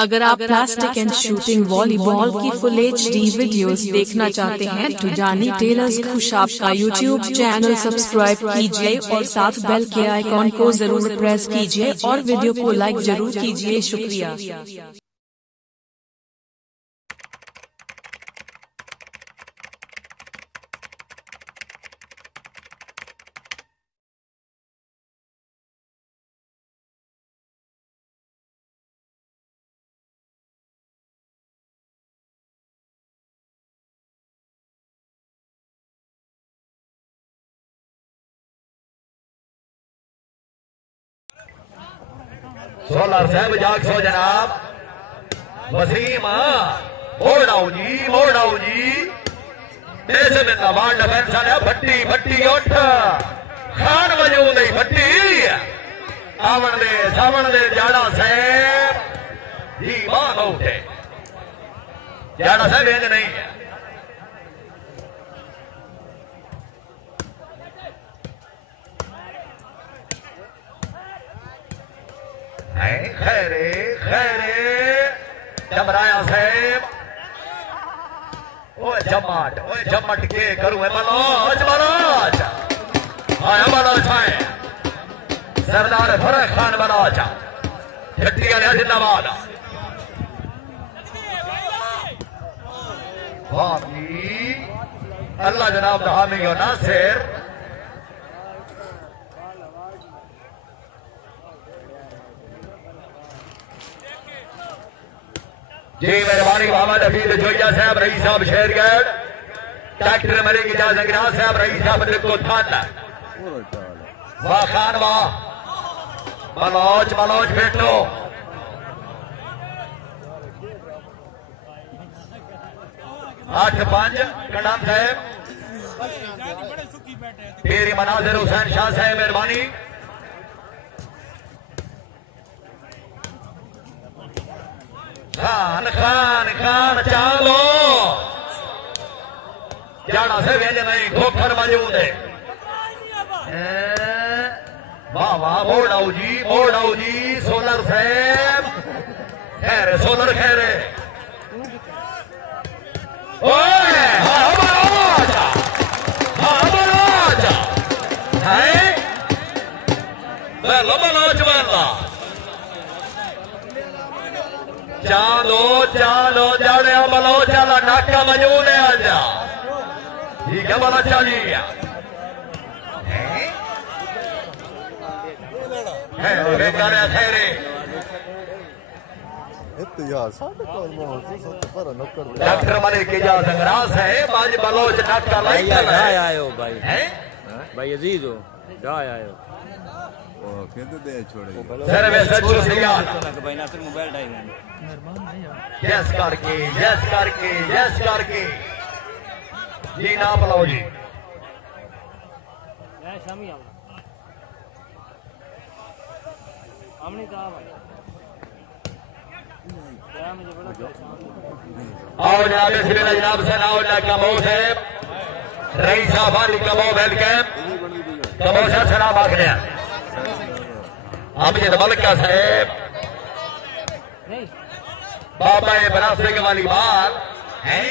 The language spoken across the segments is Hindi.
अगर आप प्लास्टिक एंड शूटिंग वॉलीबॉल की फुल HD वीडियोस देखना चाहते हैं तो जानी टेलर्स खुशाब का यूट्यूब चैनल सब्सक्राइब कीजिए और साथ बेल के आइकॉन को जरूर प्रेस कीजिए और वीडियो को लाइक जरूर कीजिए। शुक्रिया। सोलर साहब जाग सो जनाब वसीम मोड़ाऊ जी ऐसे में नवान फैंसा ने भट्टी भट्टी उठ खान वजूद ही भट्टी सावन दे जाड़ा साहब जी मां उठे जाड़ा साहब इंज नहीं है खैरे खैरे जमराया साहेब ओए जमट के करूं बलोच बलोच आया बलोच है सरदार फरक खान बलोच छट्टी वाले जिंदाबाद अल्लाह जनाब हामी हो नासिर जी मेहरबानी मोहम्मद हफीज जोइया साहब रईस साहब शेरगढ़ डॉक्टर मलिक इजाज अंग्राज साहब रईस साहब को थाना वाह खान वाह बलोच बेटो आठ पांच कड़ाम साहब तेरी मनाजिर हुसैन शाह साहब मेहरबानी खान खान खान चालो जाना से वेज नहीं खोखर मौजूद है वाह वाह मोड़ाऊ जी सोलर साहब खैर सोलर खैर चालो जाने बलो चला नाका मजूद है आजा ठीक है बला चलिए डॉक्टर मलिक इजाज अंग्राज है बाज बलोच नाका आयो भाई भाई अजीज हो जाए आयो मोबाइल यस करके जी ना बुलाओ जी आओ जनाब जनाब सनाउल्लाह कमो साहब रईस साहब वाली कमो वेलकम कमो साहब सलाम आखने अमजद मलका साहब बाबा बरासिक वाली बात है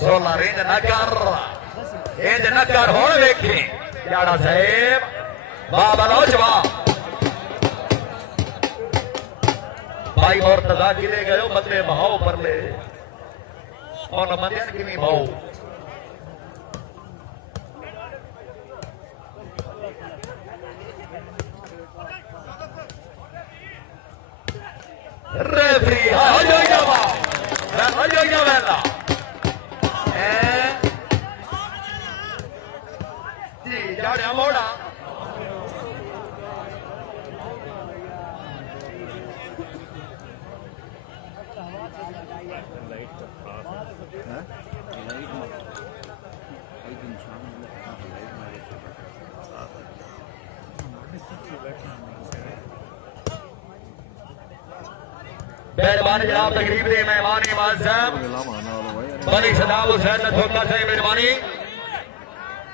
सोलर इंज न कर होण वेखी जाड़ा साहेब बाबा नौजवा भाई मुर्तजा किले गयो बंदे बहाओ परले और बंदे किनी भाओ रेफरी वेला जी जाड़िया मोड़ा मेहरबानी जनाब तकरीब दे मेहमान इमाम साहब बनी सदाब हुसैन नथोका साहब मेहरबानी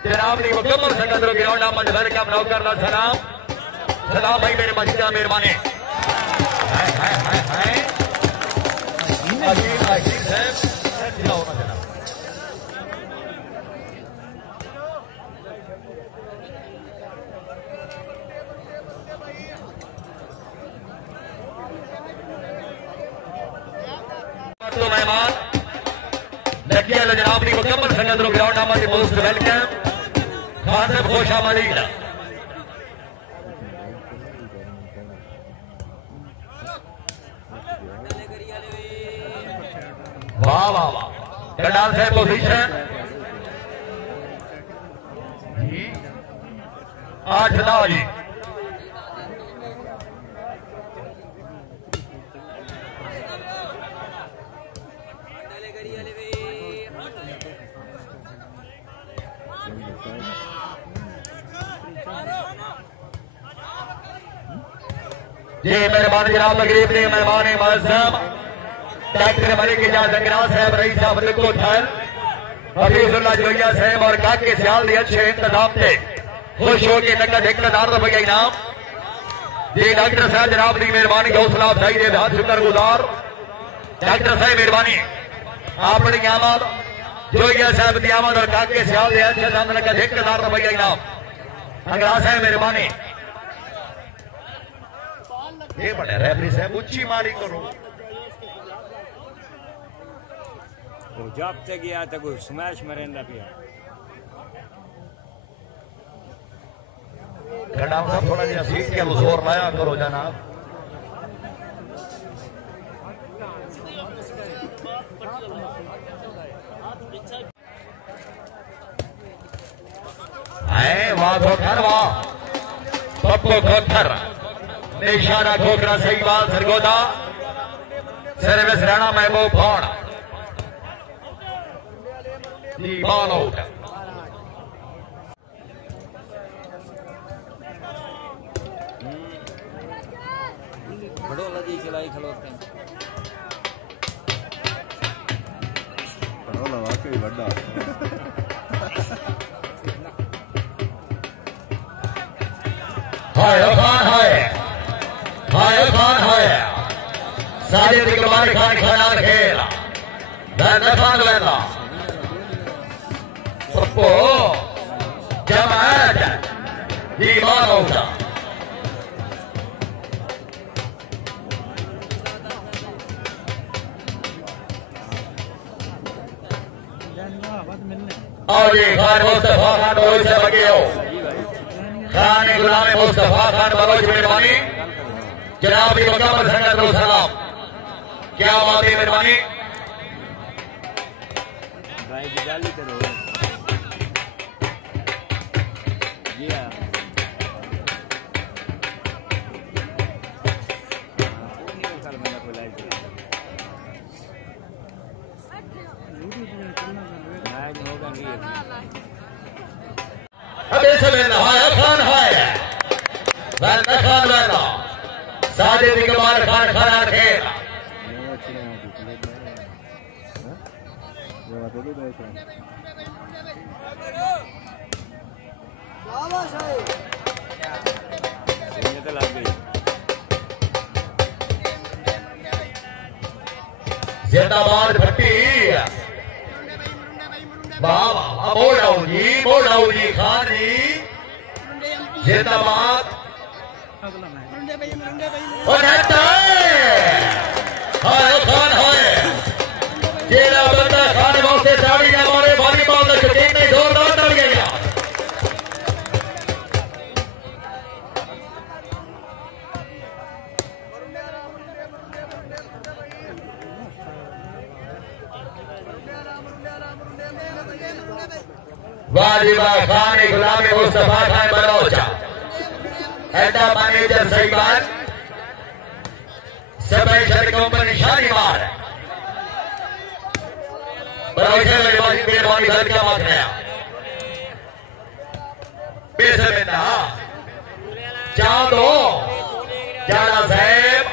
जनाब ने मुकम्मल संगत रो ग्राउंड अहमद वेलकम नौकर दा सलाम सलाम भाई मेरे मस्जिद मेहरबानी हाय हाय हाय हाय अजीब अजीब साहब जाओ ना जनाब तो मेहमान लकिया जनाब ने मुकम्मल संगत रो ground Ahmad most welcome Khan साहब खुश आमदीद वाह वाह वाह कडाल साहब पोजीशन 8-9 जी जी मेहरबान जनाब तकरीब ने मेहमान मौसम डॉक्टर मलिक इजाज अंगरा साहब रईस साहब कोठल हफीजुल्लाह जोइया साहब और काके सियाल के अच्छे इंतजाम से खुश होकर नकद 1000 रुपये इनाम जी डॉक्टर साहब जनाब की मेहरबानी हौसला अफजाई के हाथ शुक्रगुजार डॉक्टर साहब मेहरबानी अपनी आमद जोइया साहब की आमद और काके सियाल के अच्छे नकद 1000 रुपये इनाम अंगरा साहब मेहरबानी ये बड़े रेफरी साहब उच्ची मारी करो जब तक गया तो कोई स्मैश मरेंदा पिया गड्ढा साहब थोड़ा जिहा सीट के जोर लाया करो जनाब वाह खोखर वाह पप्पू खोखर निशाना खोखरा सही बात Sargodha service Rana Mehboob Khan ball out बड़ो लगी खिलाई खलोते बड़ो लगा के बड़ा हाय खान हाय साजिद इकबाल खान खाना खेल खान लेना सबको जमात दीवार होगा और ये खान मुस्तफा खान बलोच से बगे हो खान गुलाम मुस्तफा खान बलोच मेहरबानी जनाब मुकम्मल संगत को सलाम क्या बात है मेहरबानी भाई की गाली करो ये कल मैंने बुलाई थी मैच होगा नहीं अबे समय हाय खान हाय वैन खान वैन साजिद इकबाल खान खाना खेल तो लग गई जिंदाबाद भट्टी वाह मोड़ाऊ जी खान जी जिंदाबाद हाय खान हाय जेड़ा बंदा खान वास्ते ताड़ी ना मारे वॉलीबॉल का शौकीन नहीं जोरदार ताड़ी गया वाजिबा खान गुलाम मुस्तफा खान बलोच एडा मैनेजर सहीबान समय शर कंपनी शालीमार मेहरबानी घर क्या बात है पैसे में ना चांदो जाना साहब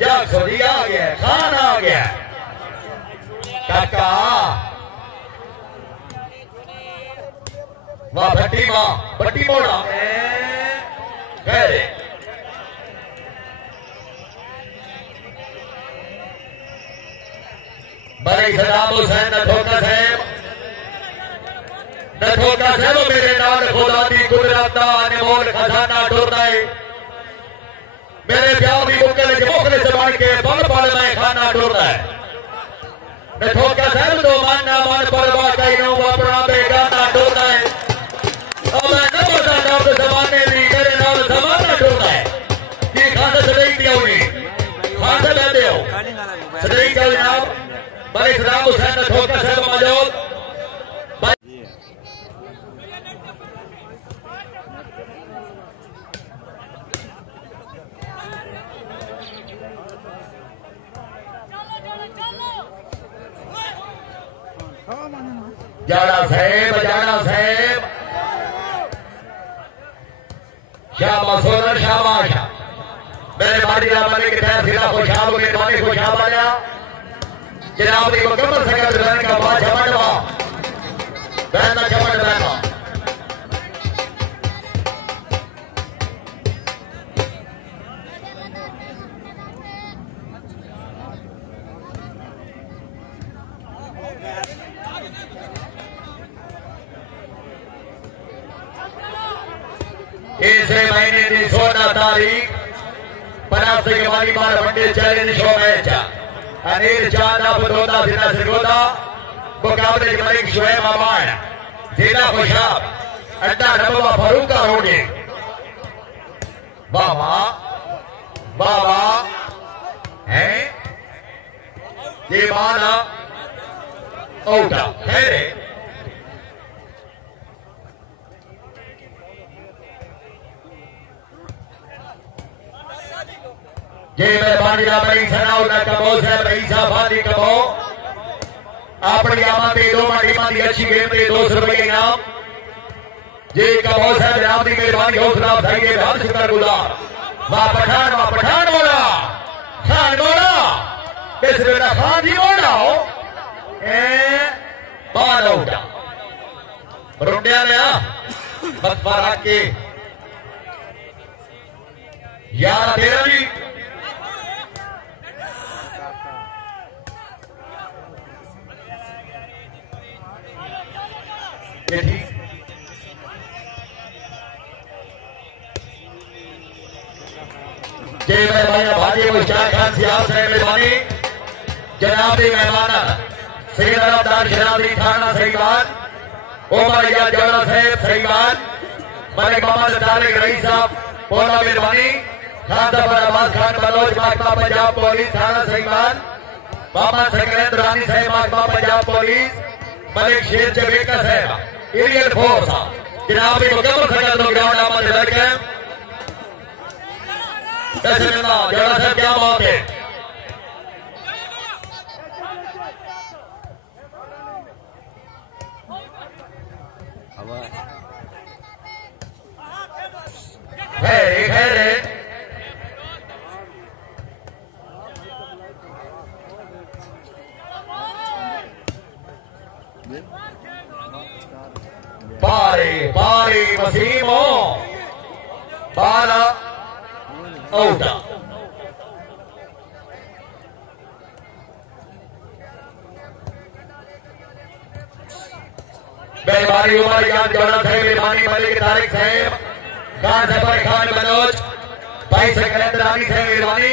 जा सोरी आ गया खान आ गया काका वाह भट्टी वाह भट्टी मोड़ा बड़े सदाम हुसैन नठोका साहब मेरे नाल खुदा दी कुदरत दा अनमोल खजाना टुरदा है मेरे प्यार दी मुखलिस बन के पल पल में खाना टुरदा है नठोका साहब तो माना मन परवा कईयों अपना बेगाना टुरदा है और मैं न बता दर्द जमाने दी मेरे नाल जमाना टुरदा है कि खान सदई दी होगी खान से बैठे हो सदई का जनाब बड़े सदाम हुसैन नठोका साहब मौजूद जाड़ा साहेब शाबाश सोलर शाबाश मेरे बाड़ी मलिक तहसीला खुशाब मेहरबानी खुशाब आया जनाब की मुकम्मल सकत बहन का बात चमड़वा बहन चमड़ बहना इसे महीने की 16 तारीख 50 के वाली बार one day challenge show match Anil Chanda बदौदा जिला सिरगोदा मुकाबले मलिक शुएब अमान जिला खुशाब अड्डा नबवा फरूका रोडे बाबा बाबा है ये माना औटा है रे जे मेहरबानी भाई सनाउल्ला कबो साहब ईसा फादी कबो अपनी आमा ते दो टीमां दी अच्छी गेम ते 200 रुपए इनाम जे कबो साहब जनाब दी मेहरबानी हौसला अफजाई के बहुत शुक्रगुजार वाह पठान वाला खान बोला इस बेटा खान जी बोला हो बाल उठा रुंडिया ने बकवा रख के 11-13 जी जे मेहमान भाजी मुश्ताक खान सियाल साहब मेहरबानी जनाब दी मेहमान सैयद अरबदार जनाब दी थाना सहीवान ओमर याद जवाला साहब सहीवान मलिक मोहम्मद तारिक रईस साहब पोला मेहरबानी खान जफर अब्बास खान बलोच महकमा पंजाब पुलिस थाना सहीवान मोहम्मद सकरेंद्र रानी साहब महकमा पंजाब पुलिस मलिक शेर जवेका साहब एरियल फोर्स जनाब की मुकम्मल सकत ग्राउंड आमद लड़के जड़ा साहब क्या बात है खैर पारी वसीमो बाला औटा मेहरबानी उमर याद जवाला साहब मेहरबानी मलिक तारिक साहब खान जफर खान मनोज भाई सकरेंद्र रानी साहब मेहरबानी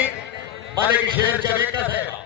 मलिक शेर जवेका साहब